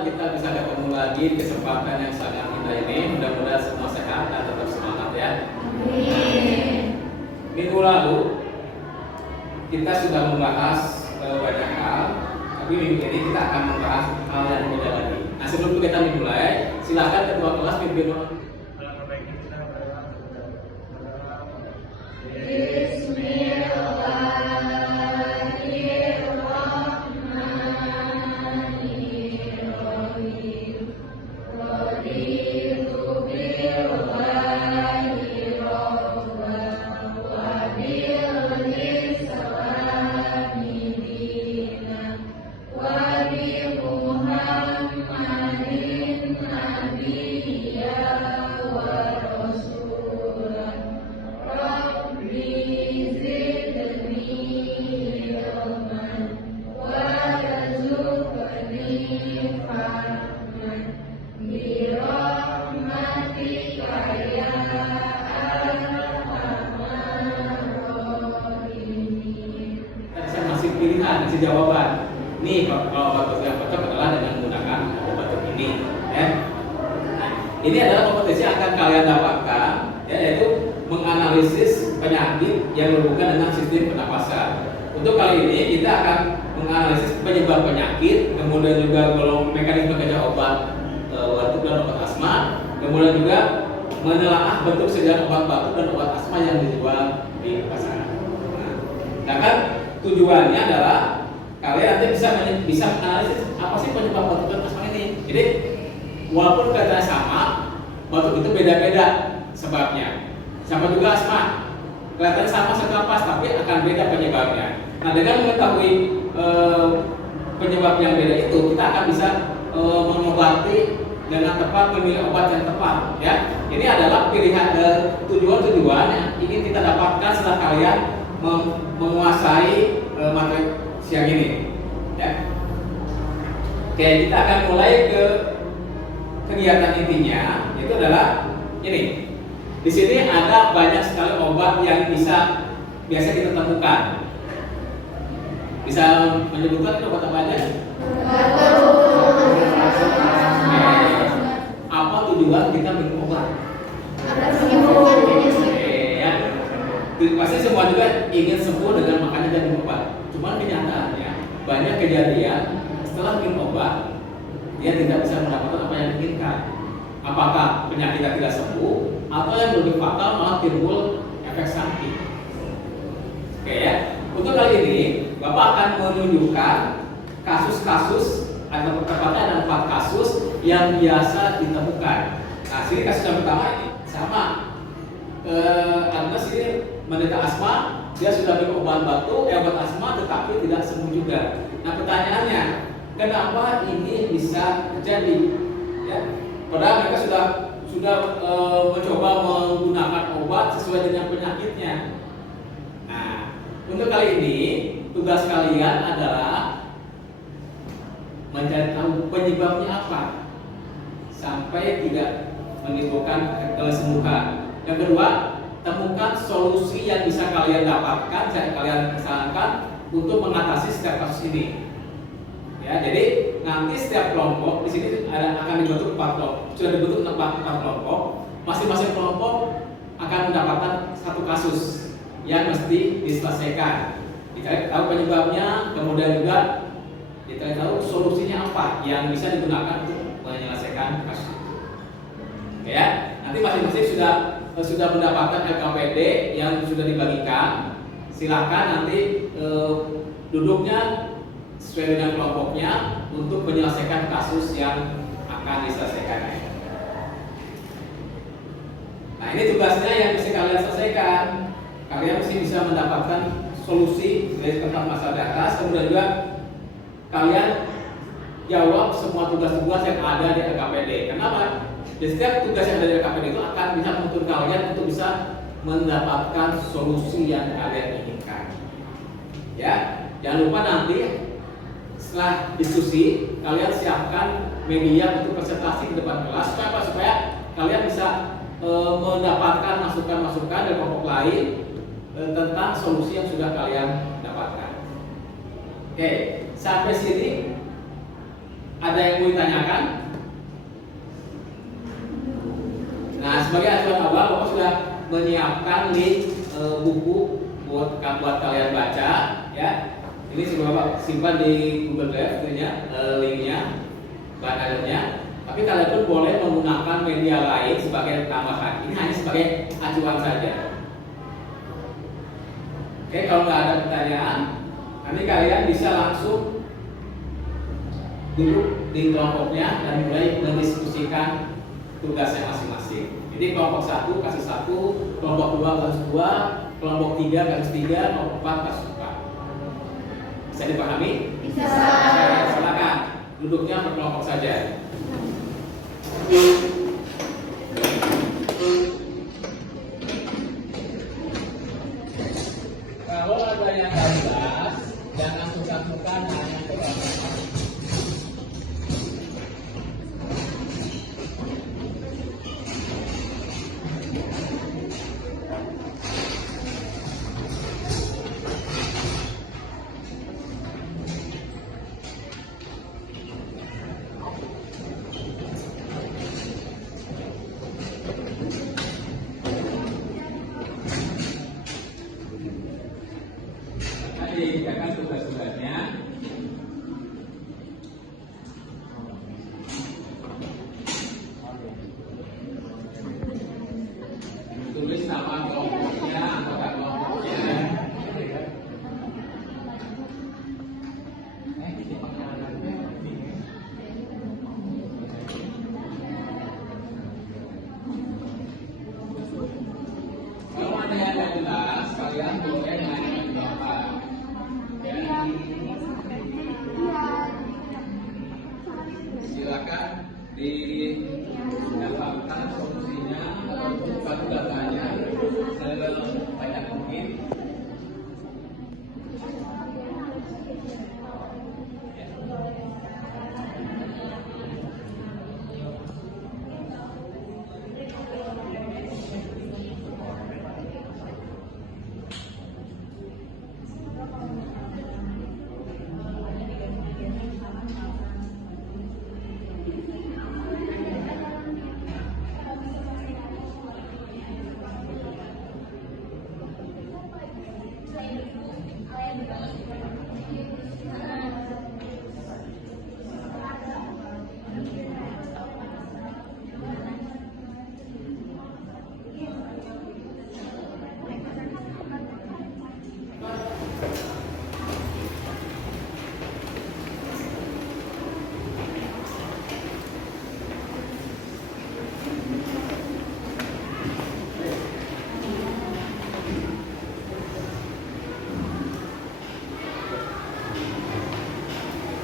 kita bisa ketemu lagi di kesempatan yang sangat indah ini. Mudah-mudahan semua sehat dan tetap semangat ya. Minggu lalu kita sudah membahas banyak hal, tapi minggu ini kita akan membahas hal yang beda lagi. Nah, sebelum kita dimulai, silakan ketua kelas pimpin doa. Pilihan isi jawaban. Nih kalau obat yang cocok adalah dengan menggunakan obat ini. Ya. Nah, ini adalah kompetensi yang akan kalian dapatkan, ya, yaitu menganalisis penyakit yang berhubungan dengan sistem pernapasan. Untuk kali ini kita akan menganalisis penyebab penyakit, kemudian juga kalau mekanisme kerja obat batuk dan obat asma, kemudian juga menelaah bentuk sediaan obat batuk dan obat asma yang dijual di pasaran. Nah, kan tujuannya adalah kalian nanti bisa menganalisis apa sih penyebab batuk dan asma ini. Jadi walaupun katanya sama, batuk itu beda-beda sebabnya. Sama juga asma, kelihatannya sama sesak napas tapi akan beda penyebabnya. Nah, dengan mengetahui penyebab yang beda itu, kita akan bisa mengobati dengan tepat, memilih obat yang tepat. Ya, ini adalah pilihan tujuan-tujuan yang ingin kita dapatkan setelah kalian menguasai materi siang ini. Ya. Oke, kita akan mulai ke kegiatan intinya. Itu adalah ini. Di sini ada banyak sekali obat yang biasa kita temukan. Bisa menyebutkan obat apa aja? Apa tujuan kita minum obat? Pasti semua juga ingin sembuh dengan makannya dan minum obat. Cuman kenyataannya banyak kejadian setelah minum obat dia tidak bisa mendapatkan apa yang diinginkan. Apakah penyakitnya tidak sembuh atau yang lebih fatal malah timbul efek samping. Oke ya. Untuk kali ini Bapak akan menunjukkan kasus-kasus atau tepatnya ada 4 kasus yang biasa ditemukan. Nah, sini kasus yang pertama ini sama. Agnes ini menderita asma, dia sudah minum obat batuk, obat asma tetapi tidak sembuh juga. Nah, pertanyaannya, kenapa ini bisa terjadi? Ya, padahal mereka sudah mencoba menggunakan obat sesuai dengan penyakitnya. Nah, untuk kali ini tugas kalian adalah mencari tahu penyebabnya apa sampai tidak menimbulkan kesembuhan. Yang kedua, temukan solusi yang bisa kalian dapatkan, yang kalian sarankan untuk mengatasi setiap kasus ini. Ya, jadi nanti setiap kelompok di sini akan dibentuk 4 kelompok. Sudah dibentuk 4 kelompok. Masing-masing kelompok akan mendapatkan 1 kasus yang mesti diselesaikan. Dicari tahu penyebabnya, kemudian juga dicari tahu solusinya apa yang bisa digunakan untuk menyelesaikan kasus itu. Oke ya, nanti masing-masing sudah mendapatkan LKPD yang sudah dibagikan. Silakan nanti duduknya sesuai dengan kelompoknya untuk menyelesaikan kasus yang akan diselesaikan. Nah, ini tugasnya yang mesti kalian selesaikan. Kalian mesti bisa mendapatkan solusi dari tentang masalah di atas, kemudian juga kalian jawab semua tugas-tugas yang ada di LKPD. Kenapa? Di setiap tugas yang ada di LKPD itu akan bisa menuntut kalian untuk bisa mendapatkan solusi yang kalian inginkan. Ya, jangan lupa nanti setelah diskusi kalian siapkan media untuk presentasi ke depan kelas. Supaya kalian bisa mendapatkan masukan-masukan dari kelompok lain tentang solusi yang sudah kalian dapatkan. Oke, sampai sini Ada yang mau ditanyakan? Nah, sebagai acuan awal, Bapak sudah menyiapkan link buku buat kalian baca, ya. Ini sudah Bapak simpan di Google Drive, linknya, bahan-bahannya. Tapi kalian pun boleh menggunakan media lain sebagai tambahan. Ini hanya sebagai acuan saja. Oke, kalau nggak ada pertanyaan, nanti kalian bisa langsung duduk di kelompoknya dan mulai mendiskusikan tugasnya masing-masing. Jadi kelompok 1 kasih 1, kelompok 2 kasih 2, kelompok 3 kasih 3, kelompok 4 kasih 4. Bisa dipahami? Bisa. Silakan duduknya per kelompok saja. Kalau ada yang nggak jelas, jangan sungkan-sungkan hanya beberapa. Dikerjakan tugas-tugasnya. Tulis nama kelompoknya, anggota kelompoknya. Kalau ada yang tidak jelas, kalian boleh nanya ke Bapak. Silakan didapatkan solusinya atau satu datanya sebanyak mungkin.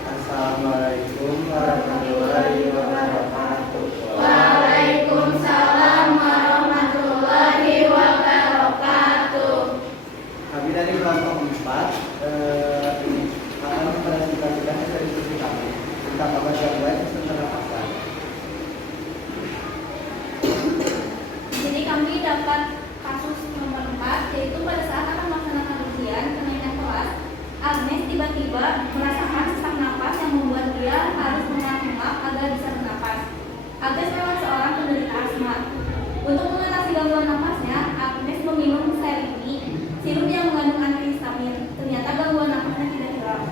Assalamualaikum warahmatullahi wabarakatuh. Waalaikumsalam warahmatullahi wabarakatuh. Kami dari kelompok 4 akan mempresentasikan hasil diskusi kami tentang babat gangguan sistem pernapasan. Di sini kami dapat kasus nomor 4, yaitu pada saat akan melaksanakan ujian kenaikan kelas, Agnes tiba-tiba merasakan sesak napas yang membuat dia harus menghela-hela agar bisa bernapas. Agnes memang seorang penderita asma. Untuk mengatasi gangguan napasnya, Agnes meminum Serini, sirup yang mengandung antihistamin. Ternyata gangguan napasnya tidak hilang.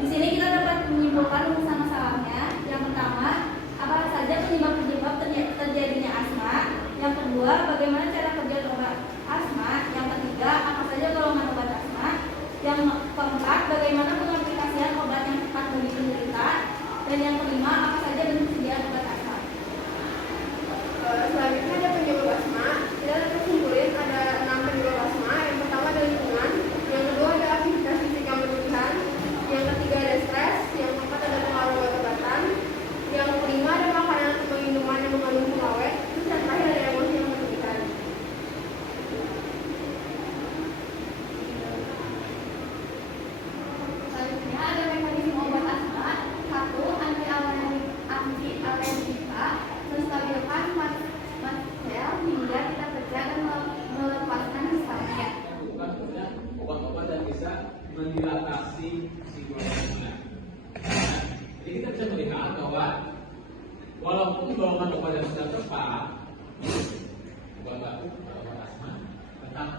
Di sini kita dapat menyimpulkan rumusan masalahnya. Yang pertama, apa saja penyebab terjadinya asma? Yang kedua,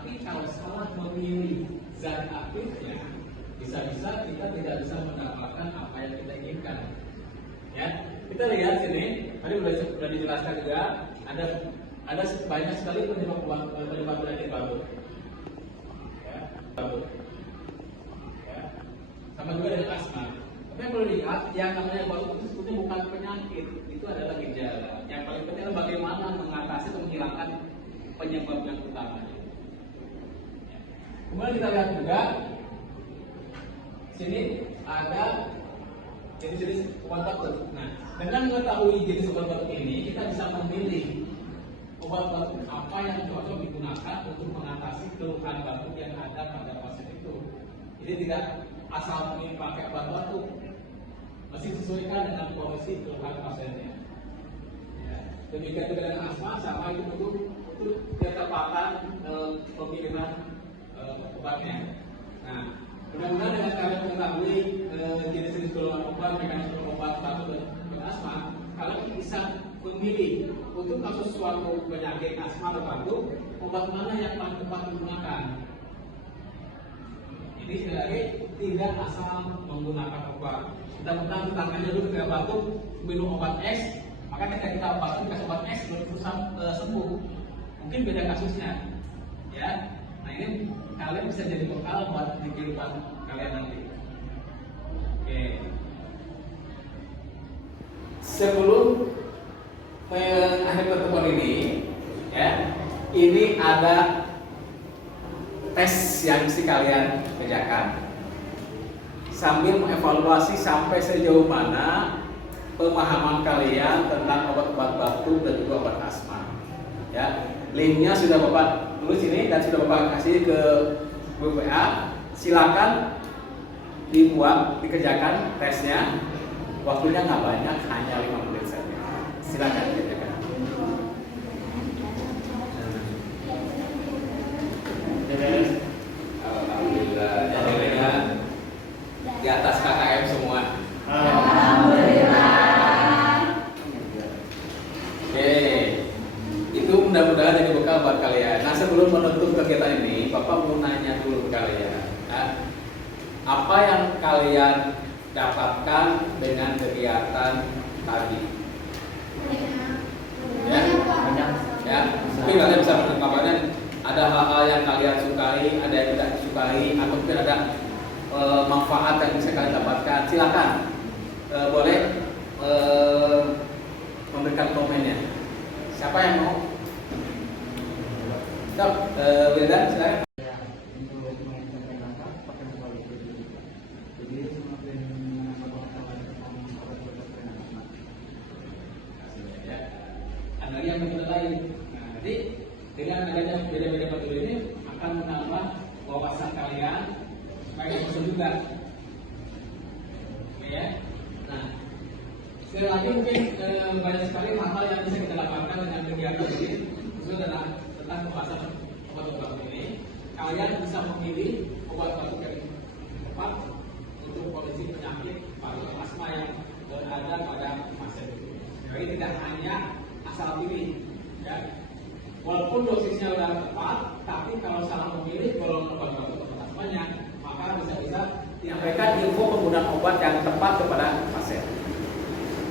Tapi kalau salah memilih zat aktifnya, bisa-bisa kita tidak bisa mendapatkan apa yang kita inginkan. Ya, kita lihat sini, tadi sudah dijelaskan juga, ada banyak sekali penyebab penyakit batuk. Ya, batuk. Ya, sama juga dengan asma. Tapi yang perlu dilihat, yang namanya batuk itu sebetulnya bukan penyakit, itu adalah gejala. Yang paling penting adalah bagaimana mengatasi atau menghilangkan penyebab yang utama. Ya. Kemudian kita lihat juga, sini ada jenis-jenis obat batuk. Nah, dengan mengetahui jenis obat batuk ini, kita bisa memilih obat batuk apa yang cocok digunakan untuk mengatasi keluhan batuk yang ada pada pasien itu. Jadi tidak asal pakai obat batuk, mesti disesuaikan dengan kondisi keluhan pasiennya. Ya. Demikian juga dengan asma, sama itu untuk ketepatan pemilihan obatnya. Nah, mudah-mudahan dengan kalian mengetahui jenis-jenis golongan obat, mekanisme obat batuk dan asma, kalian bisa memilih untuk kasus suatu penyakit asma atau batuk, obat mana yang paling tepat digunakan. Ini sekali lagi tidak asal menggunakan obat. Kita tangannya dulu ketika batuk minum obat X, maka ketika kita batuk dikasih obat X belum sembuh. Mungkin beda kasusnya, ya. Nah ini kalian bisa jadi bekal buat di kehidupan kalian nanti. Oke. Sebelum mengakhiri pertemuan ini, ya, ini ada tes yang mesti kalian kerjakan sambil mengevaluasi sampai sejauh mana pemahaman kalian tentang obat-obat batuk dan juga obat asma. Ya, linknya sudah Bapak tulis ini dan sudah Bapak kasih ke grup WA. Silakan dikerjakan tesnya. Waktunya nggak banyak, hanya 5 menit saja. Silakan dikerjakan. Alhamdulillah, jadinya di atas KKM semua. Alhamdulillah. Oke, itu mudah-mudahan jadi bekal buat kalian. Nah, sebelum menutup kegiatan ini, Bapak mau nanya dulu ke kalian, apa yang kalian dapatkan dengan kegiatan tadi? Ya, ya. Mungkin kalian bisa menangkapnya. Ada hal-hal yang kalian sukai, ada yang tidak disukai, atau mungkin ada manfaat yang bisa kalian dapatkan. Silakan, boleh memberikan komennya. Siapa yang mau? Stop, Wildan, silakan. Ada yang lain. Nah, jadi dengan adanya beda-beda batuk ini akan menambah wawasan kalian supaya bisa juga. Oke ya. Nah, sekali lagi mungkin banyak sekali hal-hal yang bisa kita lakukan dengan kegiatan ini, khususnya tentang pembahasan obat-obat ini. Kalian bisa memilih obat batuk yang tepat untuk kondisi penyakit batuk asma yang berada pada pasien itu. Jadi tidak hanya asal pilih, ya. Walaupun dosisnya sudah tepat, tapi kalau salah memilih golongan obat batuk atau asmanya, maka bisa-bisa menyampaikan info penggunaan obat yang tepat kepada pasien.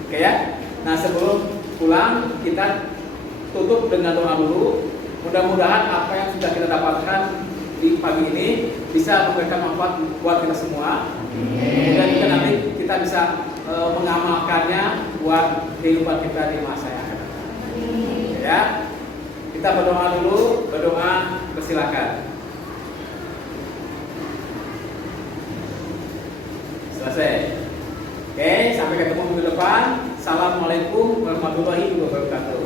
Oke ya. Nah, sebelum pulang kita tutup dengan doa dulu. Mudah-mudahan apa yang sudah kita dapatkan di pagi ini bisa memberikan manfaat buat kita semua. Dan juga nanti kita bisa mengamalkannya buat kehidupan kita di masa yang akan datang. Ya. Kita berdoa dulu, persilakan. Selesai. Oke, sampai ketemu minggu depan. Assalamualaikum warahmatullahi wabarakatuh.